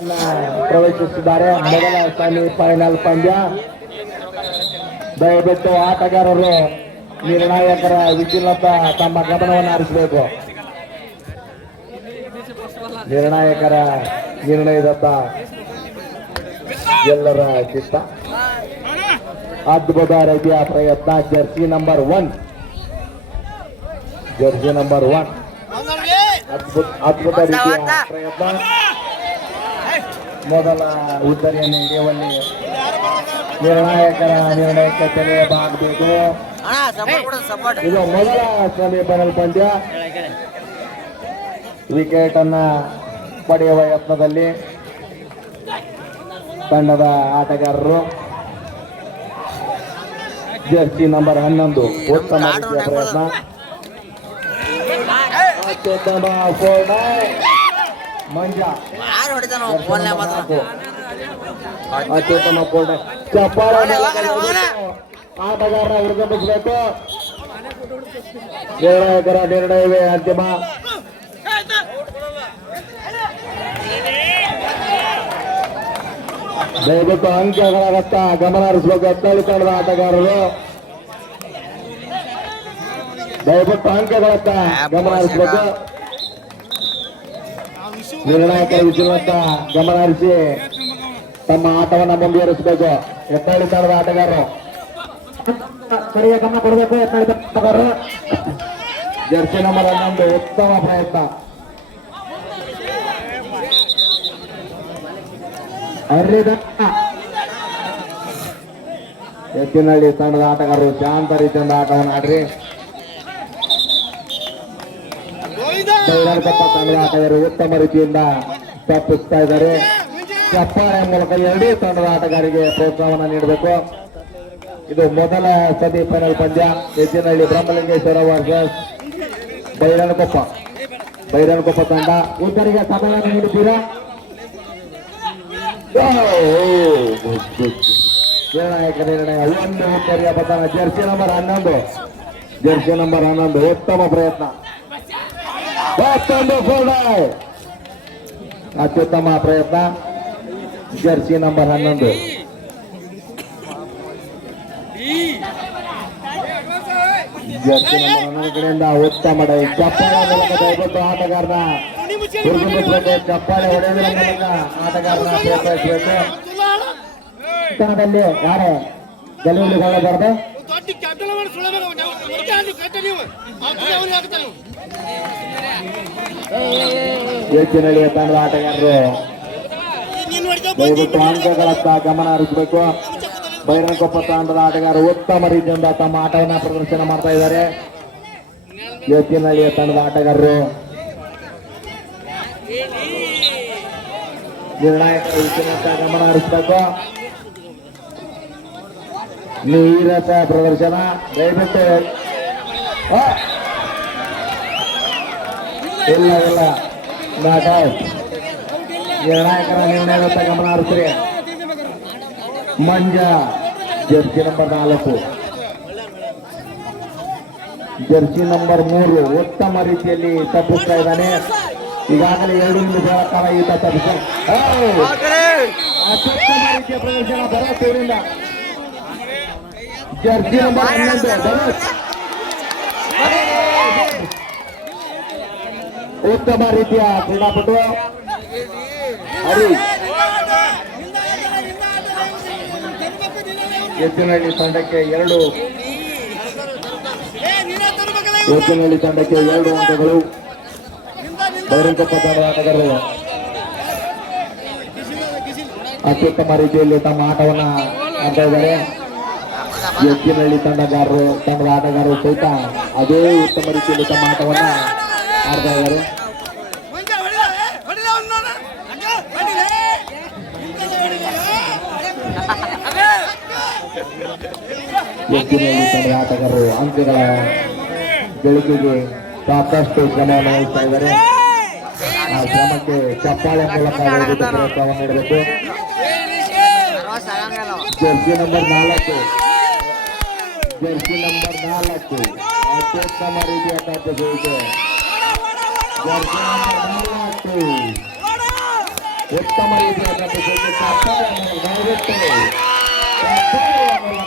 ಪ್ರವೇಶಿಸಿದ್ದಾರೆ. ಮೊದಲ ಸೆಮಿಫೈನಲ್ ಪಂದ್ಯ. ದಯವಿಟ್ಟು ಆಟಗಾರರು ನಿರ್ಣಾಯಕರ ವಿಜಿಲತ್ತ ತಮ್ಮ ಗಮನವನ್ನು ಹರಿಸಬೇಕು. ನಿರ್ಣಾಯಕರ ನಿರ್ಣಯದತ್ತ ಎಲ್ಲರ ಚಿತ್ತ. ಅದ್ಭುತ ರೀತಿಯ ಪ್ರಯತ್ನ. ಜರ್ಸಿ ನಂಬರ್ 1 ಅದ್ಭುತ ರೀತಿಯ ಪ್ರಯತ್ನ. ಮೊದಲ ಉತ್ತರಿಯನ್ನು ಹಿಡಿಯುವಲ್ಲಿ ನಿರ್ಣಾಯಕರ ನಿರ್ಣಯಕ್ಕೆ ತೆರೆಯಬಾಗಬೇಕು. ಇದು ಮೊದಲ ಸೆಮಿಫೈನಲ್ ಪಂದ್ಯ. ವಿಕೆಟ್ ಅನ್ನ ಪಡೆಯುವ ಯತ್ನದಲ್ಲಿ ತಂಡದ ಆಟಗಾರರು. ಜರ್ಸಿ ನಂಬರ್ 11 ಉತ್ತಮ ರೀತಿಯ ಪ್ರಯತ್ನ. ಅತ್ಯುತ್ತಮ ಮಂಜ ಅತ್ಯುತ್ತಮ ಕೋಲ್ಡ್ ಚಪ್ಪಾಳೆ ಆಟಗಾರರ ಹುರಿದುಂಬಿಸಬೇಕು. ನಿರ್ಣಾಯಕರ ನಿರ್ಣಯವೇ ಅಂತಿಮ. ದಯವಿಟ್ಟು ಅಂಕಗಳತ್ತ ಗಮನ ಹರಿಸಬೇಕು. ಎತ್ತಳಿ ತಂಡದ ಆಟಗಾರರು ದಯವಿಟ್ಟು ಅಂಕಗಳತ್ತ ಗಮನ ಹರಿಸಬೇಕು. ನಿರ್ಣಾಯಕರ ವಿಷಯವತ್ತ ಗಮನ ಹರಿಸಿ ತಮ್ಮ ಆಟವನ್ನು ಮುಂದುವರಿಸಬೇಕು. ಎತ್ತಳಿ ತಂಡದ ಆಟಗಾರರು ಕಡೆಯ ಗಮನ ಕೊಡಬೇಕು. ಎತ್ತಳಿ ಆಟಗಾರರು ಜರ್ಸಿ ನಂಬರ್ 11 ಉತ್ತಮ ಪ್ರಯತ್ನ. ಎತ್ತಿನಹಳ್ಳಿ ತಂಡದ ಆಟಗಾರರು ಶಾಂತ ರೀತಿಯಿಂದ ಆಟವನ್ನು ಆಡ್ರಿ. ತಂಡದ ಆಟಗಾರರು ಉತ್ತಮ ರೀತಿಯಿಂದ ತಪ್ಪಿಸ್ತಾ ಇದ್ದಾರೆ. ಚಪ್ಪಾಳೆ ಮೂಲಕ ಎರಡೂ ತಂಡದ ಆಟಗಾರರಿಗೆ ಪ್ರೋತ್ಸಾಹವನ್ನು ನೀಡಬೇಕು. ಇದು ಮೊದಲ ಸೆಮಿಫೈನಲ್ ಪಂದ್ಯ. ಎತ್ತಿನಹಳ್ಳಿ ಬ್ರಹ್ಮಲಿಂಗೇಶ್ವರ ವರ್ಸಸ್ ಬೈರನಕೊಪ್ಪ ತಂಡ. ಉತ್ತರಿಗೆ ಸಮಯವನ್ನು ನೀಡುತ್ತೀರಾ? ನಿರ್ಣಾಯಕ ನಿರ್ಣಯ. ಒಂದು ಉತ್ತರಿಯ ಪತನ. ಜರ್ಸಿ ನಂಬರ್ 11 ಉತ್ತಮ ಪ್ರಯತ್ನ. ಅತ್ಯುತ್ತಮ ಪ್ರಯತ್ನ. ಜರ್ಸಿ ನಂಬರ್ 11 ಕಡೆಯಿಂದ ಉತ್ತಮ ಡೈ. ಚಪ್ಪಾಳೆ ಮೂಲಕ ದಯವಿಟ್ಟು ಆಟಗಾರನ ಚಪ್ಪಾಳೆ ಹೊಡೆಯುವುದರ ಮೂಲಕ ಆಟಗಾರನ ಪ್ರೋತ್ಸಾಹಿಸಬೇಕು. ಯಾರೇ ಗೆಲುವುಗೊಳ್ಳಬಾರದು. ಎತ್ತಿನಹಳ್ಳಿಯ ತಂಡದ ಆಟಗಾರರು ದಯವಿಟ್ಟು ಅಂಕಗಳತ್ತ ಗಮನ ಹರಿಸಬೇಕು. ಬೈರನಕೊಪ್ಪ ತಂಡದ ಆಟಗಾರರು ಉತ್ತಮ ರೀತಿಯಿಂದ ತಮ್ಮ ಆಟವನ್ನು ಪ್ರದರ್ಶನ ಮಾಡ್ತಾ ಇದ್ದಾರೆ. ಎತ್ತಿನಹಳ್ಳಿಯ ತಂಡದ ಆಟಗಾರರು ನಿರ್ಣಾಯಕ ವಿಷಯದತ್ತ ಗಮನ ಹರಿಸಬೇಕು. ನೀರಸ ಪ್ರದರ್ಶನ. ದಯವಿಟ್ಟು ಇಲ್ಲ ನಿರ್ಣಾಯಕರ ನಿರ್ಣಯದತ್ತ ಗಮನ ಹರಿಸ್ರಿ. ಮಂಜ ಜರ್ಸಿ ನಂಬರ್ 4 ಜರ್ಸಿ ನಂಬರ್ 3 ಉತ್ತಮ ರೀತಿಯಲ್ಲಿ ತಪ್ಪಿಸ್ತಾ ಇದ್ದಾನೆ. ಈಗಾಗಲೇ 2 ನಿಮಿಷಗಳ ಕಾಲ ಈತ ತಪ್ಪಿಸ ಅತ್ಯುತ್ತಮ ರೀತಿಯ ಪ್ರದರ್ಶನ ಭರತ್ ಅವರಿಂದ. ಜರ್ಸಿ ನಂಬರ್ 11 ಭರತ್ ಉತ್ತಮ ರೀತಿಯ ಕ್ರೀಡಾಪಟು. ಎತ್ತಿನಹಳ್ಳಿ ತಂಡಕ್ಕೆ 2 ಅಂಕಗಳು. ಬೈರನಕೊಪ್ಪ ತಂಡದ ಆಟಗಾರರು ಅತ್ಯುತ್ತಮ ರೀತಿಯಲ್ಲಿ ತಮ್ಮ ಆಟವನ್ನ ಆಡ್ತಾ ಇದ್ದಾರೆ. ಎತ್ತಿನಹಳ್ಳಿ ತಂಡದ ಆಟಗಾರರು ಸಹಿತ ಅದೇ ಉತ್ತಮ ರೀತಿಯಲ್ಲಿ ತಮ್ಮ ಆಟವನ್ನ ಆಡ್ತಾ ಇದ್ದಾರೆ. ಎತ್ತಿನಹಳ್ಳಿ ತಂಡದ ಆಟಗಾರರು ಅಂಕಗಳ ಗಳಿಕೆಗೆ ಸಾಕಷ್ಟು ಶ್ರಮವನ್ನು ವಹಿಸ್ತಾ ಇದ್ದಾರೆ. ಆ ಶ್ರಮಕ್ಕೆ ಚಪ್ಪಾಳೆ ಮೂಲಕ ಪ್ರೋತ್ಸಾಹವನ್ನು ನೀಡಬೇಕು. ಜರ್ಸಿ ನಂಬರ್ 4 ಅತ್ಯುತ್ತಮ ರೀತಿಯ ತಪ್ಪಿಸುವಿಕೆ. ಜರ್ಸಿ ನಂಬರ್ 4 ಉತ್ತಮ ರೀತಿಯ ಪ್ರತಿಕ್ರಿಯೆ ಚಪ್ಪಾಳೆ ಮೂಲಕ